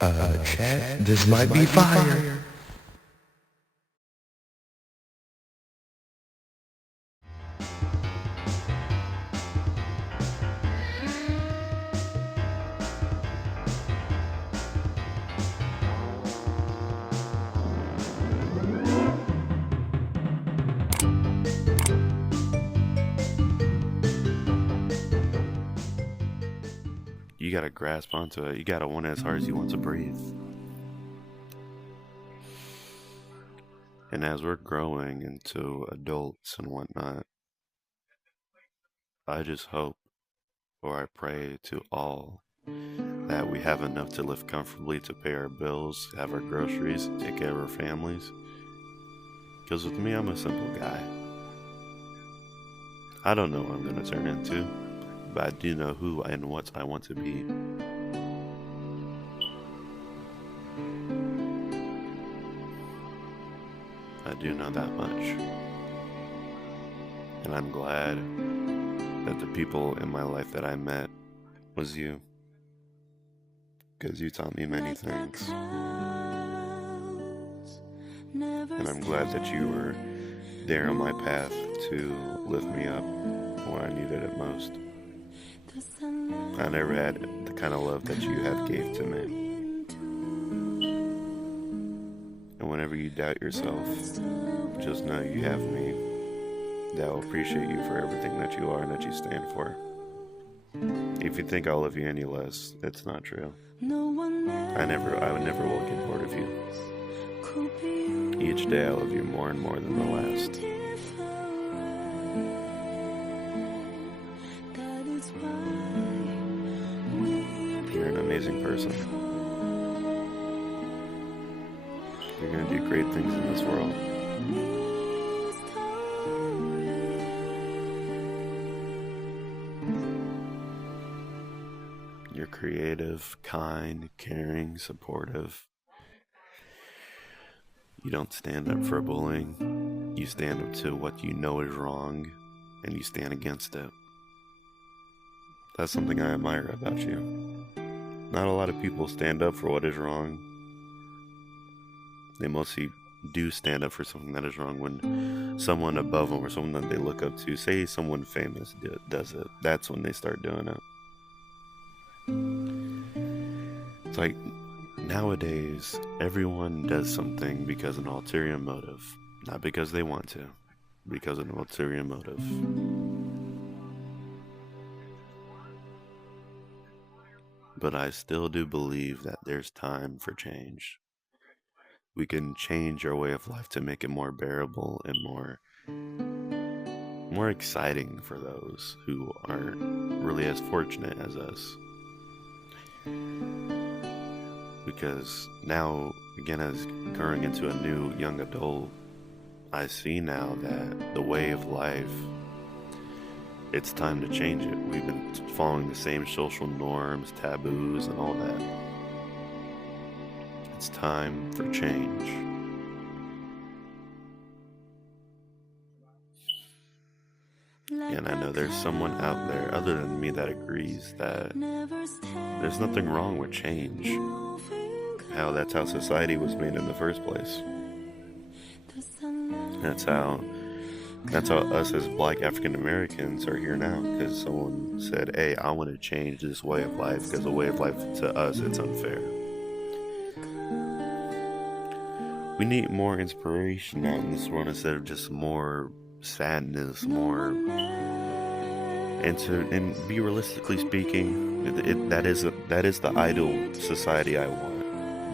Chat, this might be fire. You gotta grasp onto it. You gotta want it as hard as you want to breathe. And as we're growing into adults and whatnot, I just hope, or I pray to all, that we have enough to live comfortably, to pay our bills, have our groceries, take care of our families. Because with me, I'm a simple guy. I don't know what I'm gonna turn into, but I do know who and what I want to be. I do know that much. And I'm glad that the people in my life that I met was you. Because you taught me many things. And I'm glad that you were there on my path to lift me up when I needed it most. I never had the kind of love that you have gave to me. And whenever you doubt yourself, just know you have me that will appreciate you for everything that you are and that you stand for. If you think I'll love you any less, it's not true. I would never will get bored of you. Each day I love you more and more than the last. You're an amazing person. You're going to do great things in this world. You're creative, kind, caring, supportive. You don't stand up for bullying. You stand up to what you know is wrong, and you stand against it. That's something I admire about you. Not a lot of people stand up for what is wrong. They mostly do stand up for something that is wrong when someone above them or someone that they look up to, say someone famous does it. That's when they start doing it. It's like nowadays, everyone does something because of an ulterior motive. Not because they want to, because of an ulterior motive. But I still do believe that there's time for change. We can change our way of life to make it more bearable and more exciting for those who aren't really as fortunate as us. Because now, again, as growing into a new young adult, I see now that the way of life, it's time to change it. We've been following the same social norms, taboos, and all that. It's time for change. And I know there's someone out there other than me that agrees that there's nothing wrong with change. That's how society was made in the first place. That's how us as Black African Americans are here now, because someone said, hey, I want to change this way of life, because the way of life to us, it's unfair. We need more inspiration out in this world instead of just more sadness, and be realistically speaking, that is the ideal society I want.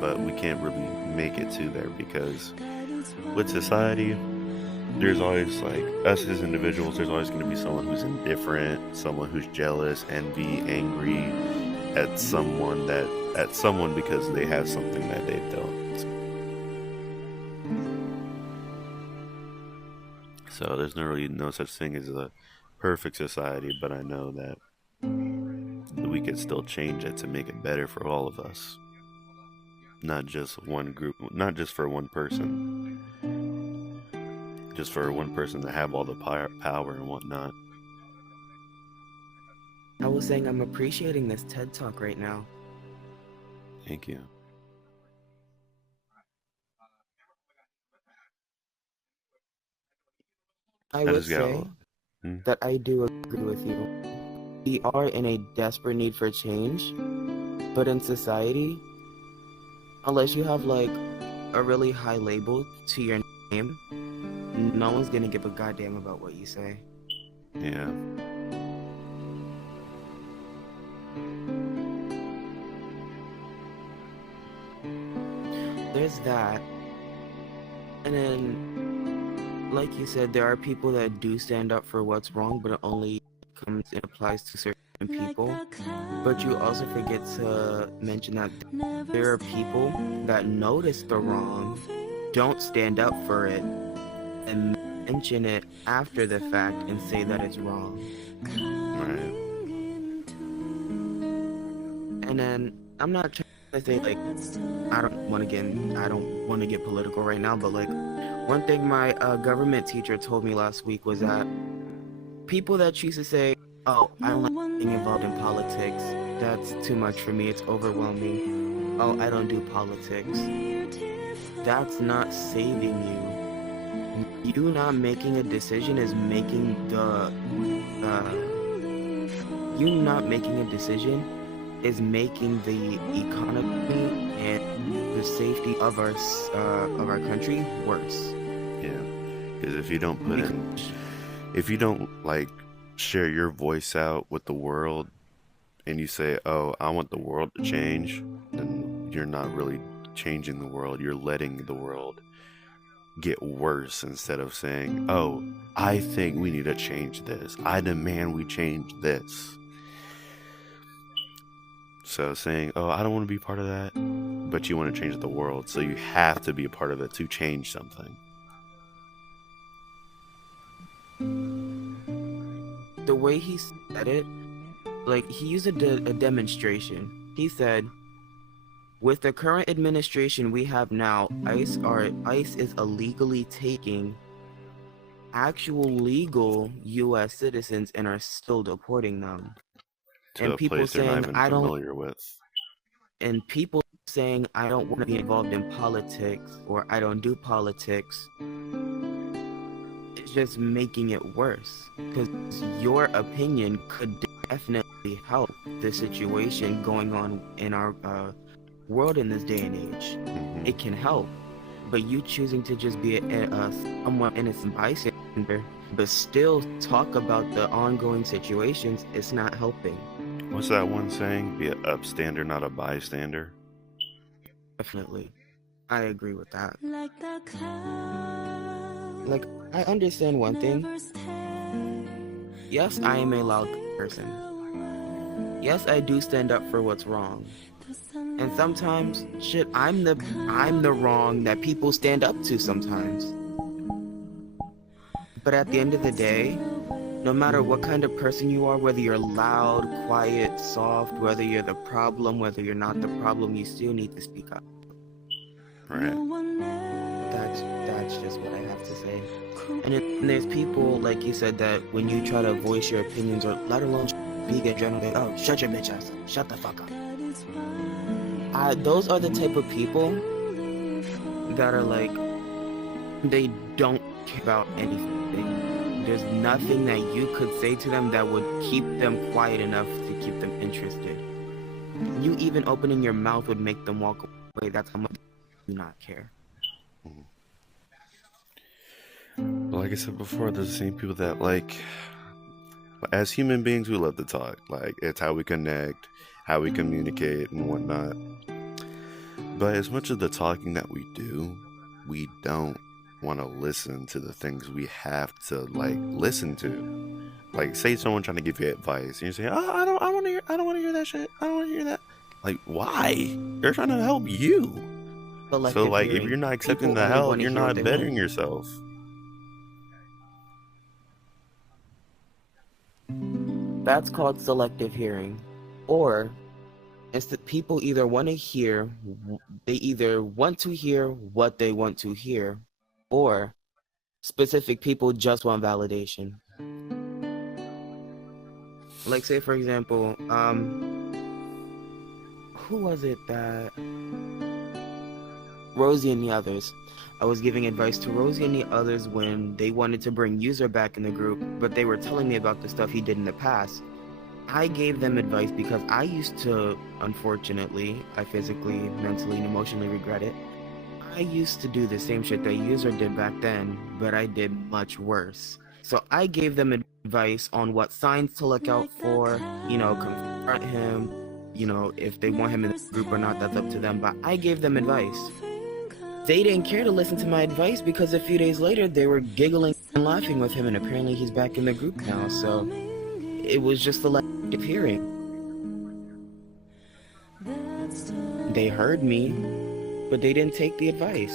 But we can't really make it to there, because with society, there's always, like, us as individuals, there's always going to be someone who's indifferent, someone who's jealous, envy, angry at someone because they have something that they don't. So there's no such thing as a perfect society, but I know that we could still change it to make it better for all of us. Not just one group, not just for one person. Just for one person to have all the power and whatnot. I was saying I'm appreciating this TED Talk right now. Thank you. I I would just got say hmm? that I do agree with you. We are in a desperate need for change, but in society, unless you have like a really high label to your name, no one's gonna give a goddamn about what you say. Yeah. There's that. And then, like you said, there are people that do stand up for what's wrong, but it only comes and applies to certain people. But you also forget to mention that there are people that notice the wrong, don't stand up for it, and mention it after the fact and say that it's wrong. Right. And then I'm not trying to say like I don't want to get political right now, but like one thing my government teacher told me last week was that people that choose to say, "Oh, I don't like being involved in politics. That's too much for me. It's overwhelming. Oh, I don't do politics." That's not saving you. You not making a decision is making you not making a decision is making the economy and the safety of our country worse. Yeah. Because if you don't put Because in, if you don't like share your voice out with the world, and you say, "Oh, I want the world to change," then you're not really changing the world. You're letting the world get worse instead of saying, "Oh, I think we need to change this. I demand we change this." So saying, "Oh, I don't want to be part of that," but you want to change the world, so you have to be a part of it to change something. the way he said it, like he used a demonstration. He said, "With the current administration we have now, ICE is illegally taking actual legal U.S. citizens and are still deporting them." To And a people place they're not saying, even "I don't," familiar with. and people saying, "I don't want to be involved in politics," or "I don't do politics," it's just making it worse. Because your opinion could definitely help the situation going on in our world in this day and age. Mm-hmm. It can help. But you choosing to just be a somewhat innocent bystander, but still talk about the ongoing situations, it's not helping. What's that one saying? Be an upstander, not a bystander. Definitely. I agree with that. Like, I understand one thing. Yes, I am a loud person. Yes, I do stand up for what's wrong. And sometimes, shit, I'm the wrong that people stand up to sometimes. But at the end of the day, no matter what kind of person you are, whether you're loud, quiet, soft, whether you're the problem, whether you're not the problem, you still need to speak up. Right. That's just what I have to say. And then there's people, like you said, that when you try to voice your opinions, or let alone speak in general, they, "Oh, shut your bitch ass up. Shut the fuck up." Those are the type of people that are like, they don't care about anything. There's nothing that you could say to them that would keep them quiet enough to keep them interested. You even opening your mouth would make them walk away. That's how much they do not care. But like I said before, there's the same people that like, as human beings, we love to talk. Like, it's how we connect, how we communicate, and whatnot. But as much of the talking that we do, we don't want to listen to the things we have to like listen to. Like, say someone trying to give you advice, and you say, "Oh, I don't want to hear that shit. I don't want to hear that." Like, why? They're trying to help you. So, Selective like, if hearing. you're not accepting People the only help, want to you're hear what not they bettering want. yourself. That's called selective hearing. Or it's that people either want to hear, they either want to hear what they want to hear, or specific people just want validation. Like, say for example, who was it that Rosie and the others. I was giving advice to Rosie and the others when they wanted to bring User back in the group, but they were telling me about the stuff he did in the past. I gave them advice because I used to, unfortunately, I physically, mentally, and emotionally regret it. I used to do the same shit that User did back then, but I did much worse. So I gave them advice on what signs to look out for, confront him, if they want him in the group or not, that's up to them, but I gave them advice. They didn't care to listen to my advice because a few days later they were giggling and laughing with him, and apparently he's back in the group now, so it was just the lack of hearing. They heard me, but they didn't take the advice.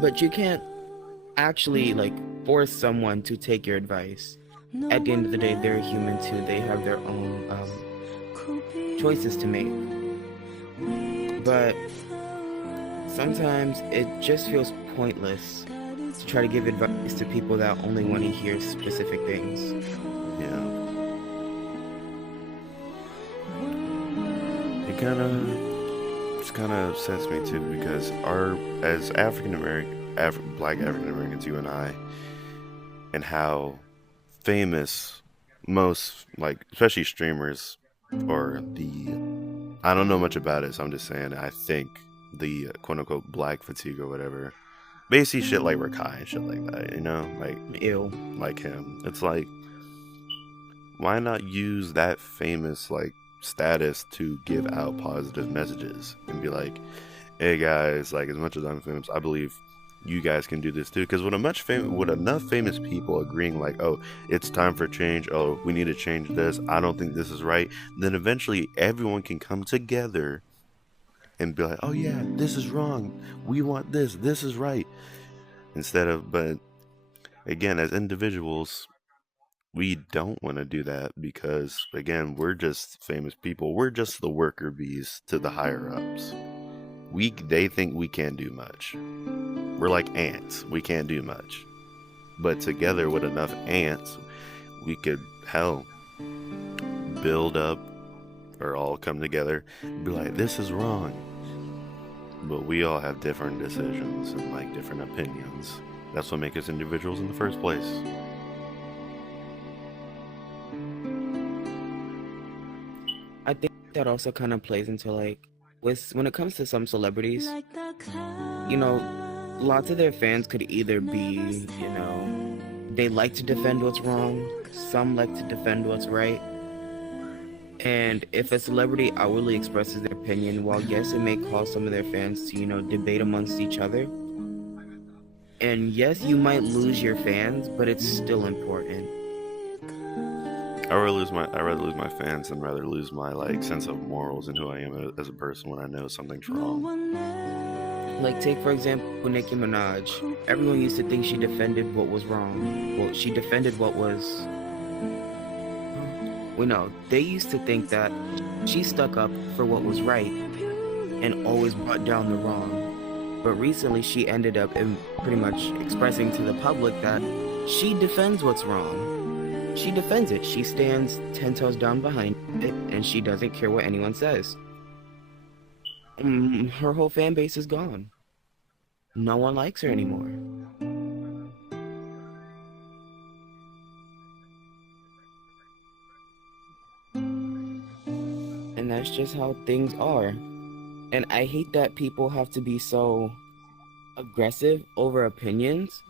But you can't actually force someone to take your advice. At the end of the day, they're human too. They have their own choices to make. But sometimes it just feels pointless to try to give advice to people that only want to hear specific things. Yeah. It kind of upsets me too, because as Black African Americans, you and I, and how famous most, especially streamers, or I don't know much about it, so I'm just saying, I think the quote-unquote black fatigue or whatever, basically shit like Rakai and shit like that, Ew. like him. It's like, why not use that famous status to give out positive messages and be like, hey guys, as much as I'm famous, I believe you guys can do this too. Because with enough famous people agreeing oh, it's time for change, oh, we need to change this, I don't think this is right, then eventually everyone can come together and be like, oh yeah, this is wrong, we want this is right. But again, as individuals, we don't want to do that, because again, we're just famous people. We're just the worker bees to the higher ups. They think we can't do much. We're like ants. We can't do much. But together with enough ants, we could build up, or all come together and be like, this is wrong. But we all have different decisions and different opinions. That's what makes us individuals in the first place. I think that also kind of plays into when it comes to some celebrities, lots of their fans could either be, they like to defend what's wrong, some like to defend what's right. And if a celebrity outwardly expresses their opinion, while yes, it may cause some of their fans to, debate amongst each other. And yes, you might lose your fans, but it's still important. I'd rather lose my fans than rather lose my sense of morals and who I am as a person when I know something's wrong. Take for example Nicki Minaj. Everyone used to think she defended what was wrong. Well, she defended what was... they used to think that she stuck up for what was right and always brought down the wrong. But recently she ended up pretty much expressing to the public that she defends what's wrong. She defends it. She stands 10 toes down behind it, and she doesn't care what anyone says. Her whole fan base is gone. No one likes her anymore. And that's just how things are. And I hate that people have to be so aggressive over opinions.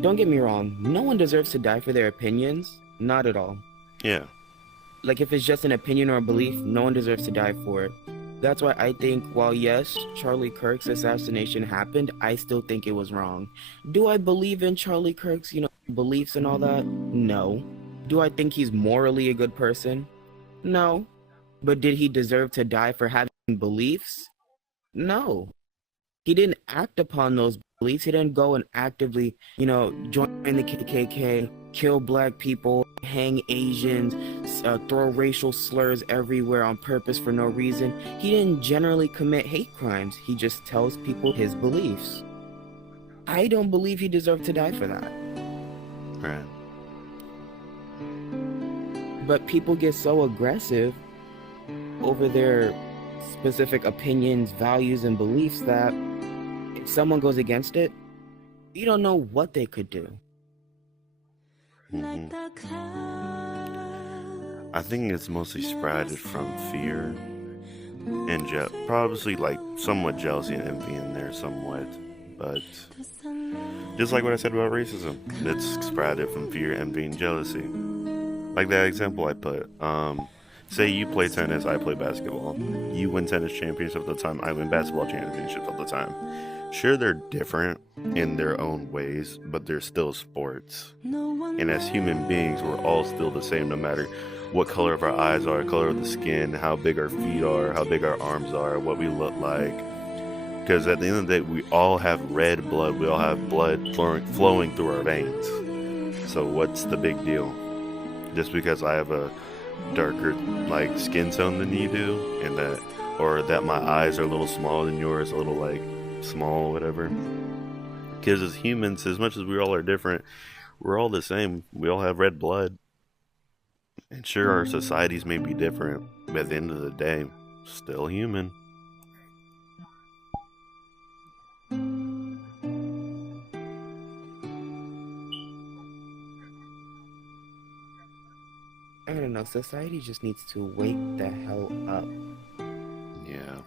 Don't get me wrong, no one deserves to die for their opinions. Not at all. Yeah. If it's just an opinion or a belief, no one deserves to die for it. That's why I think, while yes, Charlie Kirk's assassination happened, I still think it was wrong. Do I believe in Charlie Kirk's, beliefs and all that? No. Do I think he's morally a good person? No. But did he deserve to die for having beliefs? No. He didn't act upon those beliefs. He didn't go and actively, join the KKK, kill black people, hang Asians, throw racial slurs everywhere on purpose for no reason. He didn't generally commit hate crimes. He just tells people his beliefs. I don't believe he deserved to die for that. Right. But people get so aggressive over their specific opinions, values, and beliefs that if someone goes against it, you don't know what they could do. I think it's mostly sprouted from fear and probably like somewhat jealousy and envy in there somewhat, but just like what I said about racism, it's sprouted from fear, envy, and jealousy. Like that example I put, say you play tennis, I play basketball. You win tennis championships all the time, I win basketball championships all the time. Sure, they're different in their own ways, but they're still sports. And as human beings, we're all still the same, no matter what color of our eyes are, color of the skin, how big our feet are, how big our arms are, what we look like. Because at the end of the day, we all have red blood. We all have blood flowing through our veins. So what's the big deal? Just because I have a darker like skin tone than you do, and that my eyes are a little smaller than yours, a little like small, whatever. Because as humans, as much as we all are different, we're all the same. We all have red blood. And sure, our societies may be different, but at the end of the day, still human. I don't know, society just needs to wake the hell up. Yeah.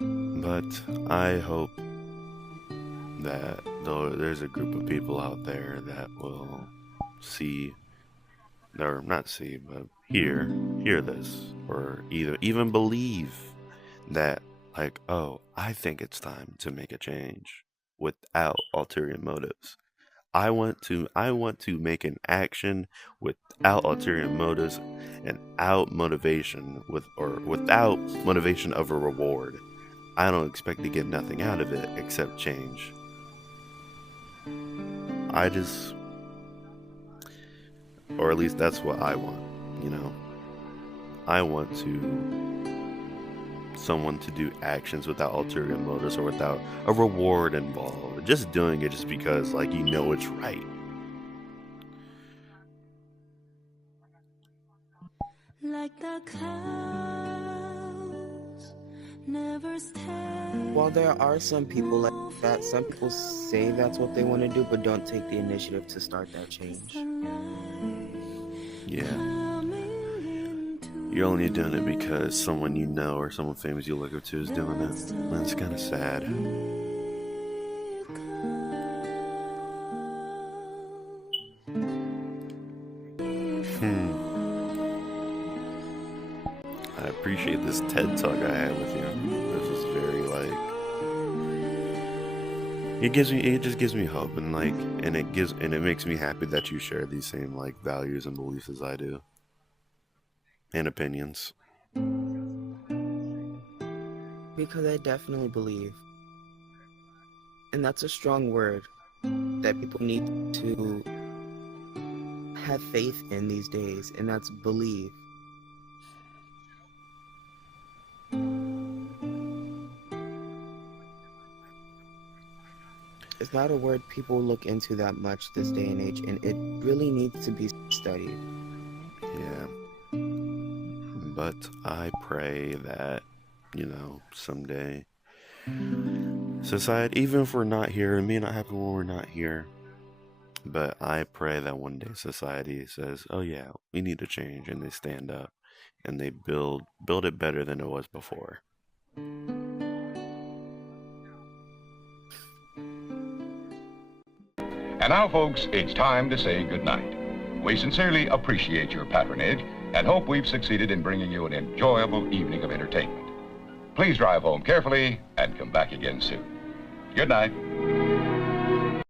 But I hope that there's a group of people out there that will see, or not see, but hear this, or even believe that, like, oh, I think it's time to make a change without ulterior motives. I want to make an action without ulterior motives and without motivation of a reward. I don't expect to get nothing out of it except change. Or at least that's what I want, I want someone to do actions without ulterior motives or without a reward involved. Just doing it just because, like, it's right. Like the clouds never stay. While there are some people like that, some people say that's what they want to do, but don't take the initiative to start that change. Yeah. You're only doing it because someone you know or someone famous you look up to is doing it. That's kind of sad. I appreciate this TED Talk I had with you. This was very it just gives me hope, and it makes me happy that you share these same values and beliefs as I do. And opinions. Because I definitely believe, and that's a strong word, that people need to have faith in these days, and that's believe. It's not a word people look into that much this day and age, and it really needs to be studied. Yeah. But I pray that, someday society, even if we're not here, it may not happen when we're not here, but I pray that one day society says, oh yeah, we need to change, and they stand up and they build it better than it was before. And now, folks, it's time to say goodnight. We sincerely appreciate your patronage and hope we've succeeded in bringing you an enjoyable evening of entertainment. Please drive home carefully and come back again soon. Good night.